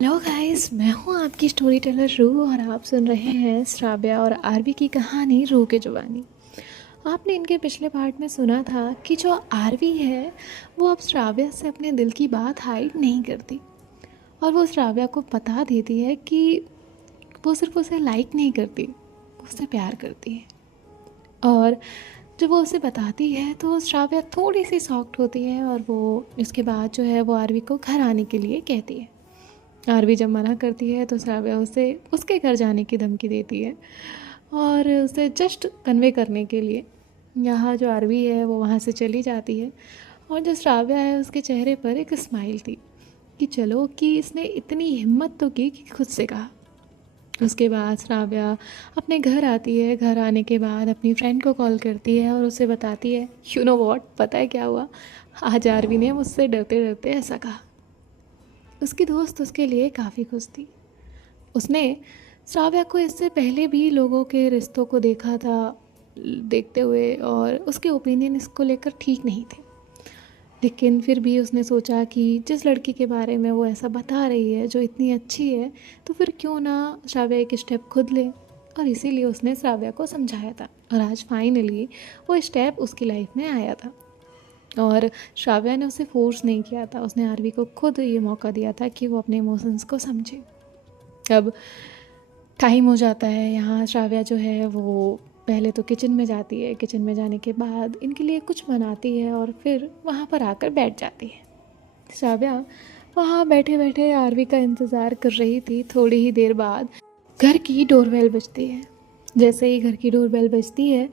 Hello guys, मैं हूँ आपकी स्टोरी टेलर रू और आप सुन रहे हैं श्राव्या और आरवी की कहानी रू के जुबानी। आपने इनके पिछले पार्ट में सुना था कि जो आरवी है वो अब श्राव्या से अपने दिल की बात हाइड नहीं करती और वो श्राव्या को बता देती है कि वो सिर्फ उसे लाइक नहीं करती, वो उससे प्यार करती है। और जब वो उसे बताती है तो श्राव्या थोड़ी सी सॉफ्ट होती है और वो इसके बाद जो है वो आरवी को घर आने के लिए कहती है। आरवी जब मना करती है तो श्राव्या उसे उसके घर जाने की धमकी देती है और उसे जस्ट कन्वे करने के लिए यहाँ जो आरवी है वो वहाँ से चली जाती है। और जो श्राव्या है उसके चेहरे पर एक स्माइल थी कि चलो कि इसने इतनी हिम्मत तो की कि खुद से कहा। उसके बाद श्राव्या अपने घर आती है। घर आने के बाद अपनी फ्रेंड को कॉल करती है और उसे बताती है, यू नो वॉट, पता है क्या हुआ? आज आरवी ने मुझसे डरते डरते ऐसा कहा। उसकी दोस्त उसके लिए काफ़ी खुश थी। उसने श्राव्या को इससे पहले भी लोगों के रिश्तों को देखा था देखते हुए और उसके ओपिनियन इसको लेकर ठीक नहीं थे। लेकिन फिर भी उसने सोचा कि जिस लड़की के बारे में वो ऐसा बता रही है जो इतनी अच्छी है, तो फिर क्यों ना श्राव्या एक स्टेप खुद ले। और इसीलिए उसने श्राव्या को समझाया था और आज फाइनली वो स्टेप उसकी लाइफ में आया था। और श्राव्या ने उसे फोर्स नहीं किया था, उसने आरवी को खुद ये मौका दिया था कि वो अपने इमोशंस को समझे। अब टाइम हो जाता है। यहाँ श्राव्या जो है वो पहले तो किचन में जाती है। किचन में जाने के बाद इनके लिए कुछ बनाती है और फिर वहाँ पर आकर बैठ जाती है। श्राव्या वहाँ बैठे बैठे आरवी का इंतज़ार कर रही थी। थोड़ी ही देर बाद घर की डोरबेल बजती है। जैसे ही घर की डोरबेल बजती है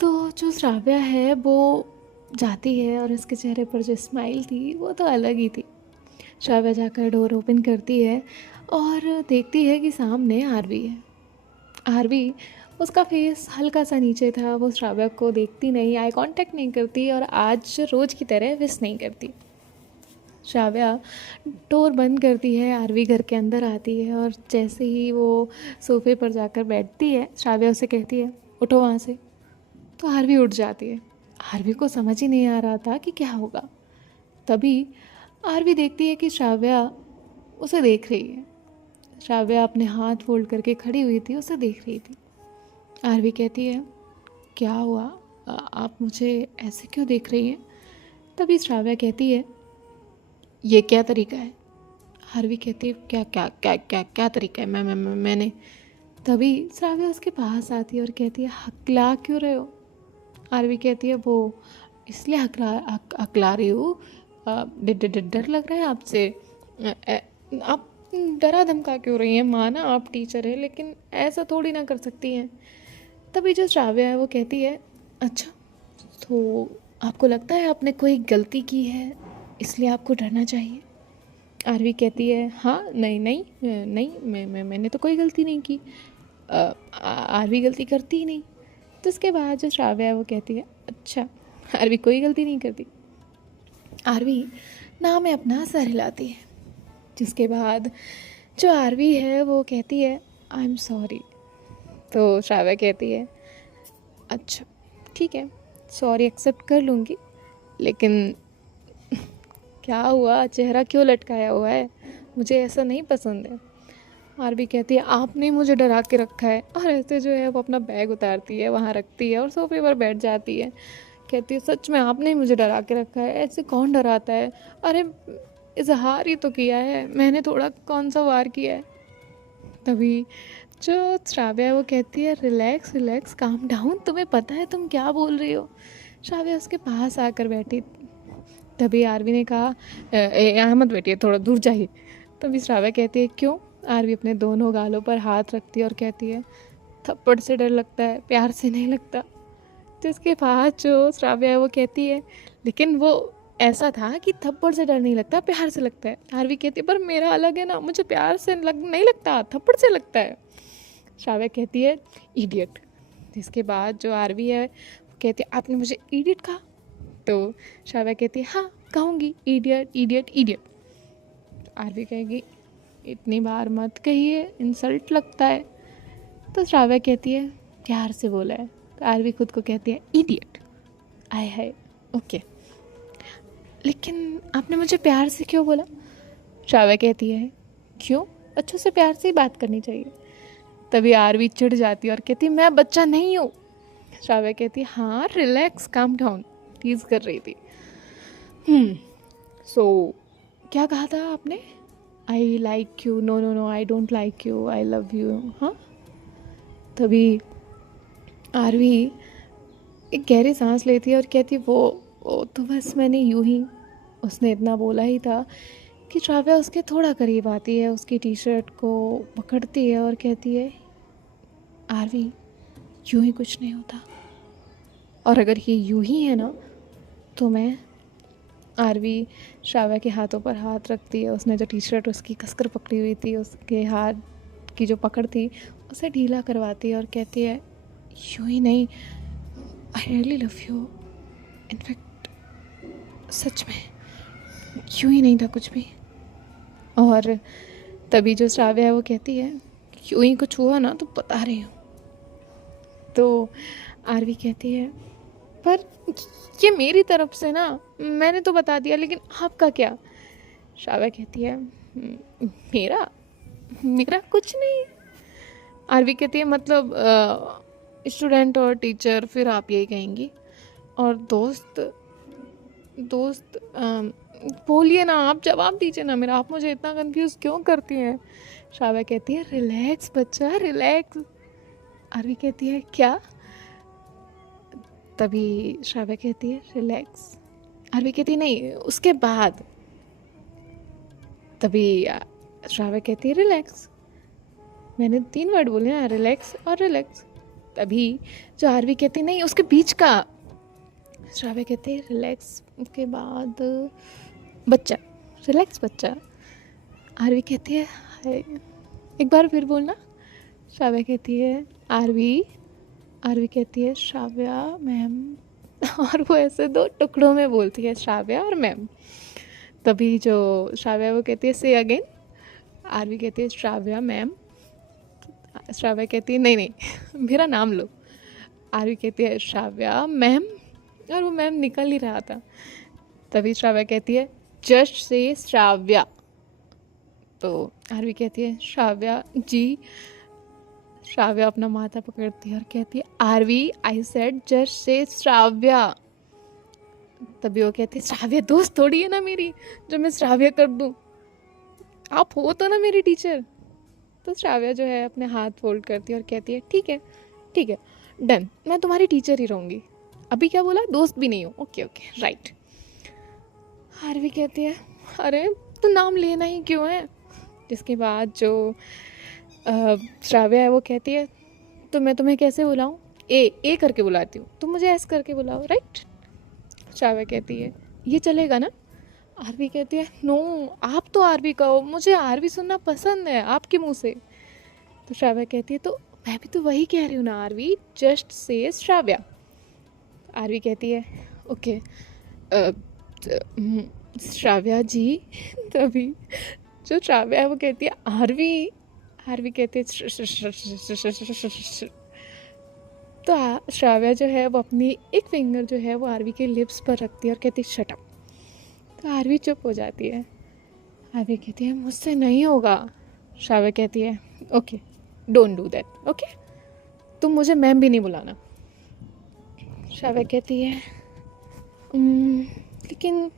तो जो श्राव्या है वो जाती है और उसके चेहरे पर जो स्माइल थी वो तो अलग ही थी। श्राव्या जाकर डोर ओपन करती है और देखती है कि सामने आरवी है। आरवी, उसका फेस हल्का सा नीचे था। वो श्राव्या को देखती नहीं, आई कांटेक्ट नहीं करती और आज रोज़ की तरह विश नहीं करती। श्राव्या डोर बंद करती है, आरवी घर के अंदर आती है और जैसे ही वो सोफे पर जाकर बैठती है श्राव्या उसे कहती है, उठो वहाँ से। तो आरवी उठ जाती है। आरवी को समझ ही नहीं आ रहा था कि क्या होगा। तभी आरवी देखती है कि श्राव्या उसे देख रही है। श्राव्या अपने हाथ फोल्ड करके खड़ी हुई थी, उसे देख रही थी। आरवी कहती है, क्या हुआ? आप मुझे ऐसे क्यों देख रही हैं? तभी श्राव्या कहती है, ये क्या तरीका है? आरवी कहती है, क्या क्या क्या क्या क्या तरीका है? मैंने। तभी श्राव्या उसके पास आती है और कहती है, हकला क्यों रहे हो? आरवी कहती है, वो इसलिए हकला रही हूँ, डर लग रहा है आपसे? आप डरा धमका क्यों रही हैं? माना आप टीचर है लेकिन ऐसा थोड़ी ना कर सकती हैं। तभी जो श्राव्या है वो कहती है, अच्छा तो आपको लगता है आपने कोई गलती की है इसलिए आपको डरना चाहिए? आरवी कहती है, हाँ नहीं नहीं नहीं, मैंने तो कोई गलती नहीं की। आरवी गलती करती ही नहीं। तो उसके बाद जो श्राव्या है वो कहती है, अच्छा आरवी कोई गलती नहीं करती। आरवी ना में अपना सर हिलाती है। जिसके बाद जो आरवी है वो कहती है, आई एम सॉरी। तो श्राव्या कहती है, अच्छा ठीक है, सॉरी एक्सेप्ट कर लूँगी, लेकिन क्या हुआ? चेहरा क्यों लटकाया हुआ है? मुझे ऐसा नहीं पसंद है। आरबी कहती है, आपने मुझे डरा के रखा है। और ऐसे जो है वो अपना बैग उतारती है, वहाँ रखती है और सोफे पर बैठ जाती है। कहती है, सच में आपने ही मुझे डरा के रखा है, ऐसे कौन डराता है? अरे इजहार ही तो किया है मैंने, थोड़ा कौन सा वार किया है? तभी जो श्राव्या है वो कहती है, रिलैक्स रिलैक्स, काम डाउन, तुम्हें पता है तुम क्या बोल रही हो? श्राव्या उसके पास आकर बैठी। तभी आरवी ने कहा, यहाँ मत बैठिए, थोड़ा दूर जाइए। तभी श्राव्या कहती है, क्यों? आरवी अपने दोनों गालों पर हाथ रखती है और कहती है, थप्पड़ से डर लगता है, प्यार से नहीं लगता। तो इसके बाद जो श्राव्या है वो कहती है, लेकिन वो ऐसा था कि थप्पड़ से डर नहीं लगता, प्यार से लगता है। आरवी कहती है, पर मेरा अलग है ना, मुझे प्यार से नहीं लगता, थप्पड़ से लगता है। श्राव्या कहती है, इडियट। इसके बाद जो आरवी है वो कहती है, आपने मुझे इडियट कहा? तो श्राव्या कहती है, हाँ कहूँगी, इडियट इडियट इडियट। आरवी कहेगी, इतनी बार मत कहिए, इंसल्ट लगता है। तो श्राव्या कहती है, प्यार से बोला है। तो आरवी खुद को कहती है, इडियट। आय हाय, ओके, लेकिन आपने मुझे प्यार से क्यों बोला? श्राव्या कहती है, क्यों, अच्छों से प्यार से ही बात करनी चाहिए। तभी आरवी चिढ़ जाती है और कहती मैं बच्चा नहीं हूँ। श्राव्या कहती हाँ रिलैक्स काम डाउन, टीज कर रही थी। सो क्या कहा था आपने? I like you, no no no I don't like you, I love you. हाँ, तभी आरवी एक गहरी सांस लेती है और कहती वो तो बस मैंने यूं ही, उसने इतना बोला ही था कि श्राव्या उसके थोड़ा करीब आती है, उसकी टी शर्ट को पकड़ती है और कहती है आरवी यूं ही कुछ नहीं होता, और अगर ये यूं ही है ना तो मैं। आरवी श्राव्या के हाथों पर हाथ रखती है, उसने जो टी शर्ट उसकी कसकर पकड़ी हुई थी, उसके हाथ की जो पकड़ थी उसे ढीला करवाती है और कहती है यूं ही नहीं, I really love you, in fact सच में यूं ही नहीं था कुछ भी। और तभी जो श्राव्या है वो कहती है यूं ही कुछ हुआ ना तो बता रही हूँ। तो आरवी कहती है पर ये मेरी तरफ से ना, मैंने तो बता दिया, लेकिन आपका क्या? श्राव्या कहती है मेरा मेरा कुछ नहीं। आरवी कहती है मतलब स्टूडेंट और टीचर, फिर आप यही कहेंगी, और दोस्त दोस्त बोलिए ना, आप जवाब दीजिए ना मेरा, आप मुझे इतना कंफ्यूज क्यों करती हैं? श्राव्या कहती है रिलैक्स बच्चा रिलैक्स। आरवी कहती है क्या? तभी श्राव्या कहती है रिलैक्स। आरवी कहती है नहीं, उसके बाद। तभी श्राव्या कहती है रिलैक्स। मैंने 3 वर्ड बोले ना, रिलैक्स और रिलैक्स। तभी जो आरवी कहती है नहीं, उसके बीच का। श्राव्या कहती है रिलैक्स, उसके बाद बच्चा, रिलैक्स बच्चा। आरवी कहती है हाय, एक बार फिर बोलना। श्राव्या कहती है आरवी कहती है श्राव्या मैम, और वो ऐसे 2 टुकड़ों में बोलती है श्राव्या और मैम। तभी जो श्राव्या वो कहती है से अगेन। आरवी कहती है श्राव्या मैम। श्राव्या कहती है नहीं नहीं मेरा नाम लो। आरवी कहती है श्राव्या मैम, और वो मैम निकल ही रहा था। तभी श्राव्या कहती है जस्ट से श्राव्या। तो आरवी कहती है श्राव्या जी। श्राव्या अपना माथा पकड़ती है और कहती है RV I said just say Shravya. तभी वो कहती है श्राव्या दोस्त थोड़ी है ना मेरी जो मैं श्राव्या कर दूं, आप हो तो ना मेरी टीचर। तो श्राव्या जो है अपने हाथ फोल्ड करती है और कहती है ठीक है डन, मैं तुम्हारी टीचर ही रहूँगी। अभी क्या बोला, दोस्त भी नहीं हो? Okay okay right. आरवी कहती है अरे तो नाम लेना ही क्यों है? जिसके बाद जो श्राव्या है वो कहती है तो मैं तुम्हें कैसे बुलाऊं? ए करके बुलाती हूँ, तुम मुझे एस करके बुलाओ, राइट? श्राव्या कहती है ये चलेगा ना? आरवी कहती है नो, आप तो आरवी कहो, मुझे आरवी सुनना पसंद है आपके मुंह से। तो श्राव्या कहती है तो मैं भी तो वही कह रही हूँ ना RV, just say Shravya. RV कहती है ओके श्राव्या जी। तभी जो श्राव्या है वो कहती है आरवी कहती है तो श्राव्या जो है वो अपनी एक फिंगर जो है वो आरवी के लिप्स पर रखती है और कहती है शट अप। तो आरवी चुप हो जाती है। आरवी कहती है मुझसे नहीं होगा। श्राव्या कहती है okay don't do that, okay तुम मुझे मैम भी नहीं बुलाना। श्राव्या कहती है लेकिन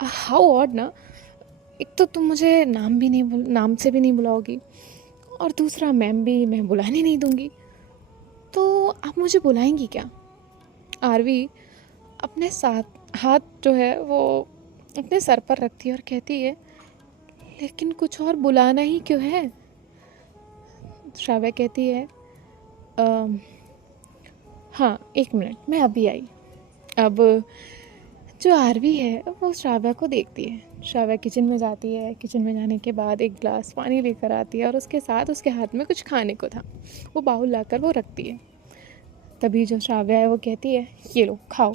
हाउ ऑड ना, एक तो तुम मुझे नाम से भी नहीं बुलाओगी, और दूसरा मैम भी मैं बुलाने नहीं दूंगी, तो आप मुझे बुलाएंगी क्या? आरवी अपने साथ हाथ जो है वो अपने सर पर रखती है और कहती है लेकिन कुछ और बुलाना ही क्यों है? श्राव्या कहती है हाँ 1 मिनट मैं अभी आई। अब जो आरवी है वो श्राव्या को देखती है। श्राव्या किचन में जाती है, किचन में जाने के बाद एक गिलास पानी लेकर आती है और उसके साथ उसके हाथ में कुछ खाने को था, वो बाउल लाकर वो रखती है। तभी जो श्राव्या है वो कहती है ये लो खाओ।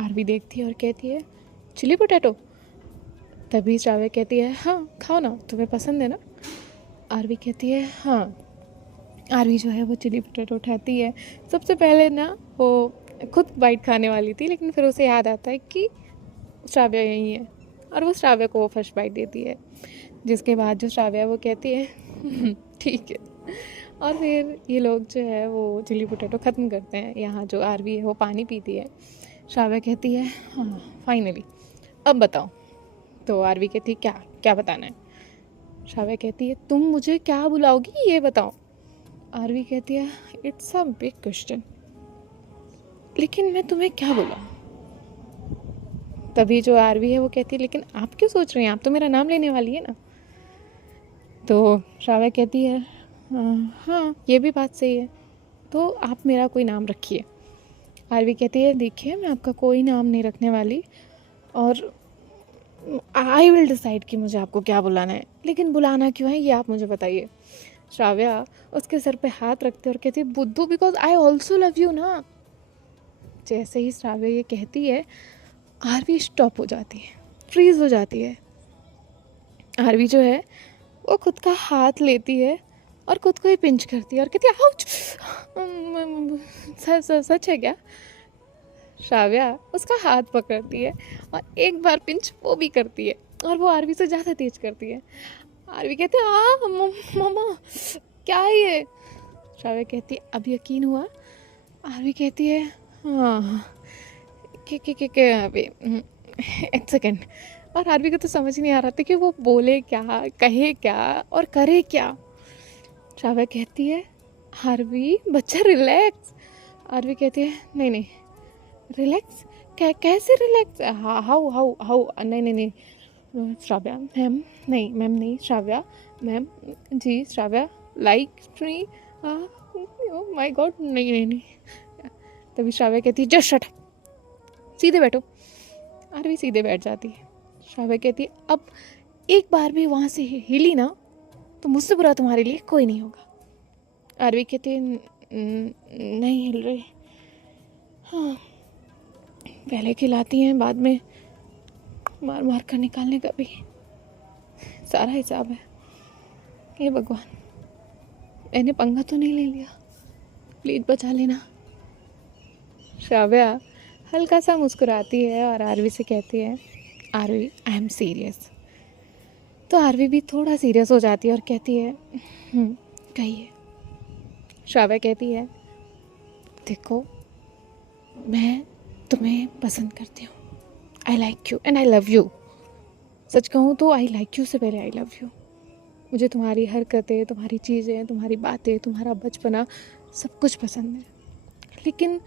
आरवी देखती है और कहती है चिली पोटैटो। तभी श्राव्या कहती है हाँ खाओ ना, तुम्हें पसंद है ना? आरवी कहती है हाँ। आरवी जो है वो चिली पोटैटो उठाती है। सबसे पहले ना वो खुद बाइट खाने वाली थी, लेकिन फिर उसे याद आता है कि श्राव्या यहीं है और वो श्राव्या को वो फर्स्ट बाइट देती है। जिसके बाद जो श्राव्या वो कहती है ठीक है। और फिर ये लोग जो है वो चिली पोटैटो ख़त्म करते हैं। यहाँ जो आरवी है वो पानी पीती है। श्राव्या कहती है हाँ फाइनली अब बताओ। तो आरवी कहती है क्या क्या बताना है। श्राव्या कहती है तुम मुझे क्या बुलाओगी ये बताओ। आरवी कहती है इट्स अ बिग क्वेश्चन, लेकिन मैं तुम्हें क्या बुलाऊं। तभी जो आरवी है वो कहती है लेकिन आप क्यों सोच रहे हैं, आप तो मेरा नाम लेने वाली है ना। तो श्राव्या कहती है हाँ ये भी बात सही है, तो आप मेरा कोई नाम रखिए। आरवी कहती है देखिए मैं आपका कोई नाम नहीं रखने वाली, और आई विल डिसाइड कि मुझे आपको क्या बुलाना है, लेकिन बुलाना क्यों है ये आप मुझे बताइए। श्राव्या उसके सर पे हाथ रखते और कहती है बुद्धू because I also love you ना। जैसे ही श्राव्या ये कहती है आरवी स्टॉप हो जाती है, फ्रीज हो जाती है। आरवी जो है वो खुद का हाथ लेती है और खुद को ही पिंच करती है और कहती है आउच। सच है क्या। श्राव्या उसका हाथ पकड़ती है और एक बार पिंच वो भी करती है, और वो आरवी से ज़्यादा तेज करती है। आरवी कहती है मम्मा क्या है ये। श्राव्या कहती है अब यकीन हुआ। आरवी कहती है हाँ के अभी एक सेकेंड। और आरवी को तो समझ नहीं आ रहा था कि वो बोले क्या, कहे क्या और करे क्या। श्राव्या कहती है आरवी बच्चा रिलैक्स। आरवी कहती है नहीं नहीं रिलैक्स कैसे रिलैक्स, हाउ हाउ हाउ नहीं नहीं नहीं श्राव्या मैम नहीं, मैम नहीं Shravya ma'am ji Shravya like me my god नहीं नहीं नहीं। तभी श्राव्या कहती है जस्ट शट सीधे बैठो। आरवी सीधे बैठ जाती है। श्राव्या कहती है अब एक बार भी वहाँ से हिली ना तो मुझसे बुरा तुम्हारे लिए कोई नहीं होगा। आरवी कहती है नहीं हिल रही। हाँ पहले खिलाती हैं बाद में मार मार कर निकालने का भी सारा हिसाब है। हे भगवान मैंने पंगा तो नहीं ले लिया, प्लीज बचा लेना। श्राव्या हल्का सा मुस्कुराती है और आरवी से कहती है आरवी आई एम सीरियस। तो आरवी भी थोड़ा सीरियस हो जाती है और कहती है कहिए। श्राव्या कहती है देखो मैं तुम्हें पसंद करती हूँ, I like you and I love you. सच कहूँ तो आई लाइक यू से पहले आई लव यू। मुझे तुम्हारी हरकतें, तुम्हारी चीज़ें, तुम्हारी बातें, तुम्हारा बचपना सब कुछ पसंद है, लेकिन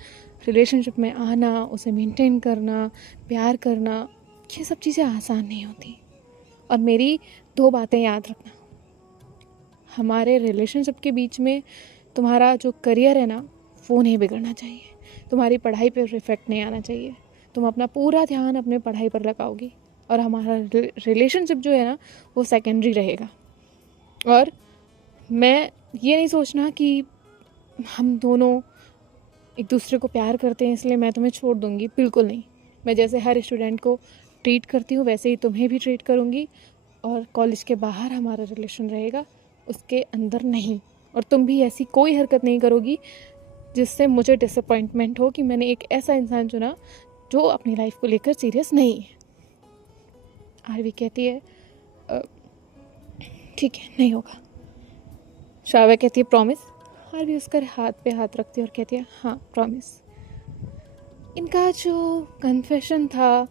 रिलेशनशिप में आना, उसे मेंटेन करना, प्यार करना, ये सब चीज़ें आसान नहीं होती। और मेरी 2 बातें याद रखना, हमारे रिलेशनशिप के बीच में तुम्हारा जो करियर है ना वो नहीं बिगड़ना चाहिए, तुम्हारी पढ़ाई पर इफेक्ट नहीं आना चाहिए। तुम अपना पूरा ध्यान अपने पढ़ाई पर लगाओगी और हमारा रिलेशनशिप जो है ना वो सेकेंडरी रहेगा। और मैं ये नहीं सोचना कि हम दोनों एक दूसरे को प्यार करते हैं इसलिए मैं तुम्हें छोड़ दूँगी, बिल्कुल नहीं। मैं जैसे हर स्टूडेंट को ट्रीट करती हूँ वैसे ही तुम्हें भी ट्रीट करूँगी, और कॉलेज के बाहर हमारा रिलेशन रहेगा, उसके अंदर नहीं। और तुम भी ऐसी कोई हरकत नहीं करोगी जिससे मुझे डिसअपॉइंटमेंट हो कि मैंने एक ऐसा इंसान चुना जो अपनी लाइफ को लेकर सीरियस नहीं है। आरवी कहती है ठीक है नहीं होगा। श्राव्या कहती है प्रॉमिस। आरवी उसका हाथ पे हाथ रखती है और कहती है हाँ प्रॉमिस। इनका जो कन्फेशन था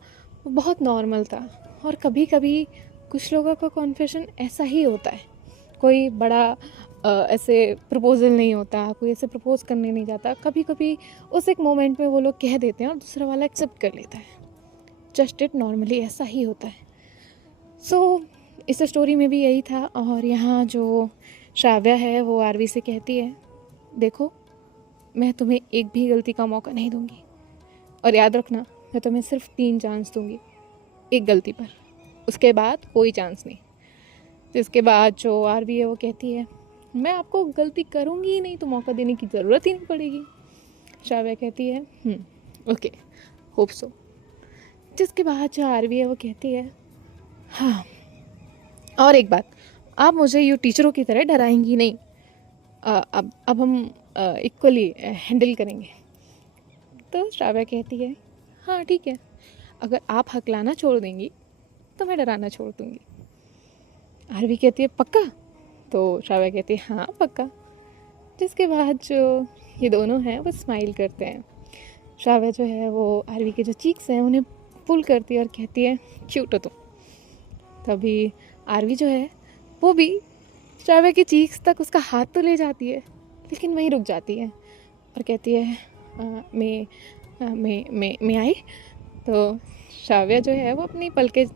वो बहुत नॉर्मल था, और कभी कभी कुछ लोगों का कन्फेशन ऐसा ही होता है। कोई बड़ा ऐसे प्रपोज़ल नहीं होता, कोई ऐसे प्रपोज़ करने नहीं जाता। कभी कभी उस एक मोमेंट में वो लोग कह देते हैं और दूसरा वाला एक्सेप्ट कर लेता है। जस्ट इट नॉर्मली ऐसा ही होता है। सो इस स्टोरी में भी यही था। और यहाँ जो श्राव्या है वो आरवी से कहती है देखो मैं तुम्हें एक भी गलती का मौका नहीं दूंगी, और याद रखना मैं तुम्हें सिर्फ 3 चांस दूंगी एक गलती पर, उसके बाद कोई चांस नहीं। जिसके बाद जो आरवी है वो कहती है मैं आपको गलती करूँगी ही नहीं तो मौका देने की ज़रूरत ही नहीं पड़ेगी। श्राव्या कहती है ओके होप सो। जिसके बाद जो आरवी है वो कहती है हाँ और एक बात, आप मुझे यूँ टीचरों की तरह डराएंगी नहीं, अब हम इक्वली हैंडल करेंगे। तो श्राव्या कहती है हाँ ठीक है, अगर आप हकलाना छोड़ देंगी तो मैं डराना छोड़ दूँगी। आरवी कहती है पक्का? तो श्राव्या कहती है हाँ पक्का। जिसके बाद जो ये दोनों हैं वो स्माइल करते हैं। श्राव्या जो है वो आरवी के जो चीक्स हैं उन्हें पुल करती है और कहती है क्यूट हो तुम। तभी आरवी जो है वो भी श्राव्या के चीक्स तक उसका हाथ तो ले जाती है, लेकिन वहीं रुक जाती है और कहती है मैं आई। तो श्राव्या जो है वो अपनी पलके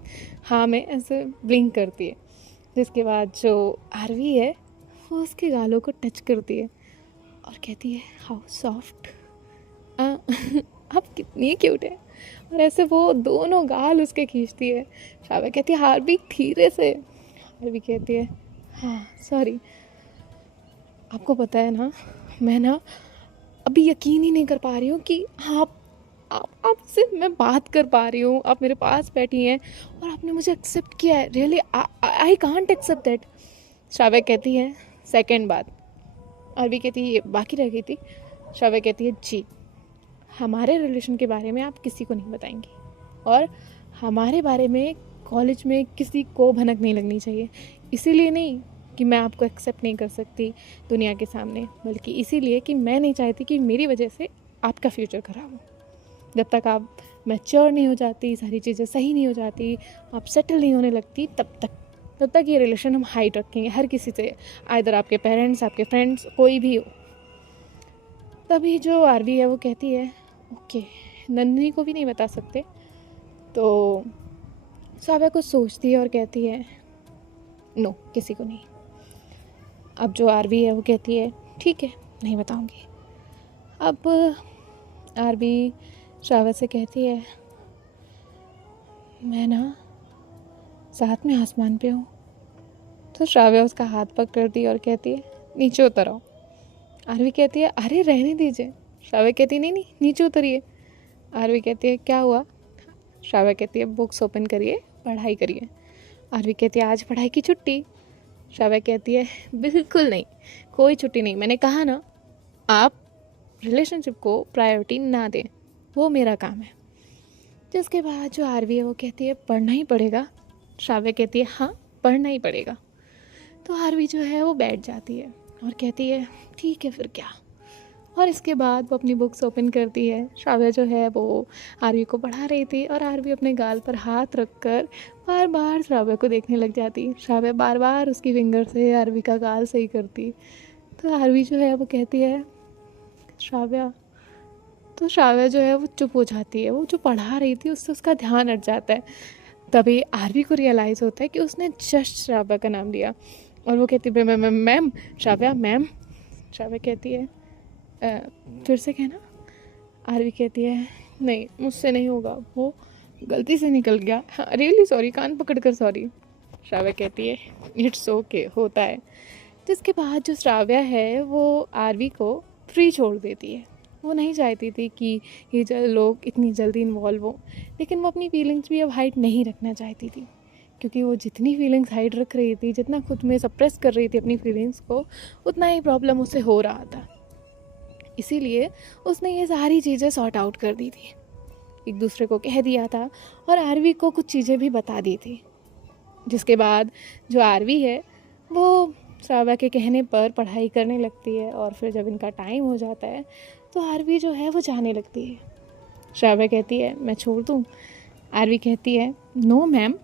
हाँ में ऐसे ब्लिंक करती है। जिसके बाद जो आरवी है वो उसके गालों को टच करती है और कहती है हाउ सॉफ्ट, आप कितनी क्यूट है। और ऐसे वो दोनों गाल उसके खींचती है। श्राव्या कहती है आरवी धीरे से। आरवी कहती है हाँ सॉरी। आपको पता है ना, मैं ना अभी यकीन ही नहीं कर पा रही हूँ कि आपसे मैं बात कर पा रही हूँ, आप मेरे पास बैठी हैं और आपने मुझे एक्सेप्ट किया है। Really I can't accept that. Shravya कहती है सेकंड बात। आरवी कहती है ये बाकी रह गई थी। श्राव्या कहती है जी, हमारे रिलेशन के बारे में आप किसी को नहीं बताएंगी और हमारे बारे में कॉलेज में किसी को भनक नहीं लगनी चाहिए। इसीलिए नहीं कि मैं आपको एक्सेप्ट नहीं कर सकती दुनिया के सामने, बल्कि इसीलिए कि मैं नहीं चाहती कि मेरी वजह से आपका फ्यूचर खराब हो। जब तक आप मैच्योर नहीं हो जाती, सारी चीज़ें सही नहीं हो जाती, आप सेटल नहीं होने लगती, तब तक ये रिलेशन हम हाइड रखेंगे हर किसी से, आइदर आपके पेरेंट्स, आपके फ्रेंड्स, कोई भी हो। तभी जो आरवी है वो कहती है ओके, नंदिनी को भी नहीं बता सकते। तो श्राव्या कुछ सोचती है और कहती है नो, किसी को नहीं। अब जो आरवी है वो कहती है ठीक है, नहीं बताऊंगी। अब आरवी श्राव्या से कहती है मैं ना साथ में आसमान पे हूँ। तो श्राव्या उसका हाथ पकड़ती है और कहती है नीचे उतर आओ। आरवी कहती है अरे रहने दीजिए। श्राव्या कहती है नहीं नीचे उतरिए। आरवी कहती है क्या हुआ? श्राव्या कहती है बुक्स ओपन करिए, पढ़ाई करिए। आरवी कहती है आज पढ़ाई की छुट्टी। श्राव्या कहती है बिल्कुल नहीं, कोई छुट्टी नहीं। मैंने कहा ना, आप रिलेशनशिप को प्रायोरिटी ना दें, वो मेरा काम है। जिसके बाद जो आरवी है वो कहती है पढ़ना ही पड़ेगा। श्राव्या कहती है हाँ पढ़ना ही पड़ेगा। तो आरवी जो है वो बैठ जाती है और कहती है ठीक है फिर क्या। और इसके बाद वो अपनी बुक्स ओपन करती है। श्राव्या जो है वो आरवी को पढ़ा रही थी और आरवी अपने गाल पर हाथ रखकर बार बार श्राव्या को देखने लग जाती। श्राव्या बार बार उसकी फिंगर से आरवी का गाल सही करती। तो आरवी जो है वो कहती है श्राव्या। तो श्राव्या जो है वो चुप हो जाती है। वो जो पढ़ा रही थी उससे उसका ध्यान हट जाता है। तभी आरवी को रियलाइज़ होता है कि उसने जस्ट श्राव्या का नाम लिया और वो कहती है मैम, श्राव्या मैम। श्राव्या कहती है फिर से कहना। आरवी कहती है नहीं मुझसे नहीं होगा, वो गलती से निकल गया, हाँ रियली सॉरी, कान पकड़ कर सॉरी। श्राव्या कहती है इट्स ओके, होता है। जिसके बाद जो श्राव्या है वो आरवी को फ्री छोड़ देती है। वो नहीं चाहती थी कि ये लोग इतनी जल्दी इन्वॉल्व हो, लेकिन वो अपनी फीलिंग्स भी अब हाइड नहीं रखना चाहती थी, क्योंकि वो जितनी फीलिंग्स हाइड रख रही थी, जितना खुद में सप्रेस कर रही थी अपनी फीलिंग्स को, उतना ही प्रॉब्लम उसे हो रहा था। इसीलिए उसने ये सारी चीज़ें सॉर्ट आउट कर दी थी, एक दूसरे को कह दिया था और आरवी को कुछ चीज़ें भी बता दी थी। जिसके बाद जो आरवी है वो श्राव्या के कहने पर पढ़ाई करने लगती है और फिर जब इनका टाइम हो जाता है तो आरवी जो है वो जाने लगती है। श्राव्या कहती है मैं छोड़ दूँ? आरवी कहती है नो मैम।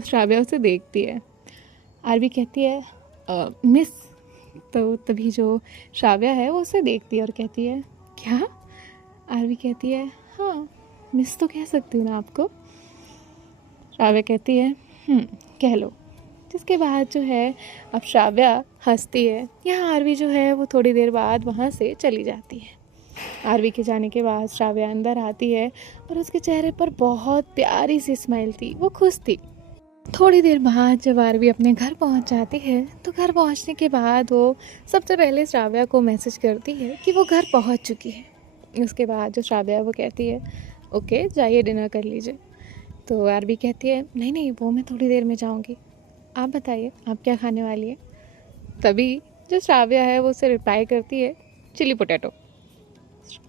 श्राव्या उसे देखती है। आरवी कहती है मिस। तो तभी जो श्राव्या है वो उसे देखती है और कहती है क्या? आरवी कहती है हाँ मिस तो कह सकती हूँ ना आपको। श्राव्या कहती है कह लो। जिसके बाद जो है अब श्राव्या हंसती है। यहाँ आरवी जो है वो थोड़ी देर बाद वहाँ से चली जाती है। आरवी के जाने के बाद श्राव्या अंदर आती है और उसके चेहरे पर बहुत प्यारी सी स्माइल थी, वो खुश थी। थोड़ी देर बाद जब आरवी अपने घर पहुंच जाती है तो घर पहुंचने के बाद वो सबसे पहले श्राव्या को मैसेज करती है कि वो घर पहुंच चुकी है। उसके बाद जो श्राव्या वो कहती है ओके जाइए डिनर कर लीजिए। तो आरवी कहती है नहीं वो मैं थोड़ी देर में जाऊंगी, आप बताइए आप क्या खाने वाली है। तभी जो श्राव्या है वो उसे रिप्लाई करती है चिली पोटैटो।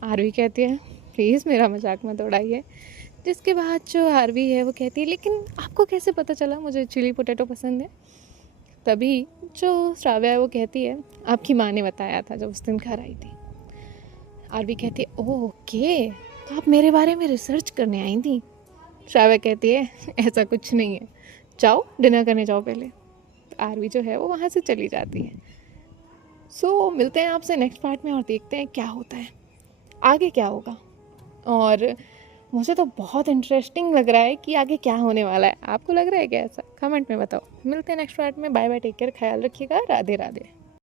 आरवी कहती है प्लीज़ मेरा मजाक मत उड़ाइए। जिसके बाद जो आरवी है वो कहती है लेकिन आपको कैसे पता चला मुझे चिली पोटैटो पसंद है। तभी जो श्राव्या है वो कहती है, आपकी माँ ने बताया था जब उस दिन घर आई थी। आरवी कहती है, ओह ओके, तो आप मेरे बारे में रिसर्च करने आई थी। श्राव्या कहती है, ऐसा कुछ नहीं है, जाओ डिनर करने जाओ पहले। तो आरवी जो है वो वहाँ से चली जाती है। मिलते हैं आपसे नेक्स्ट पार्ट में और देखते हैं क्या होता है, आगे क्या होगा। और मुझे तो बहुत इंटरेस्टिंग लग रहा है कि आगे क्या होने वाला है। आपको लग रहा है क्या ऐसा? कमेंट में बताओ। मिलते हैं नेक्स्ट पार्ट में। बाय बाय, टेक केयर, ख्याल रखिएगा, राधे राधे।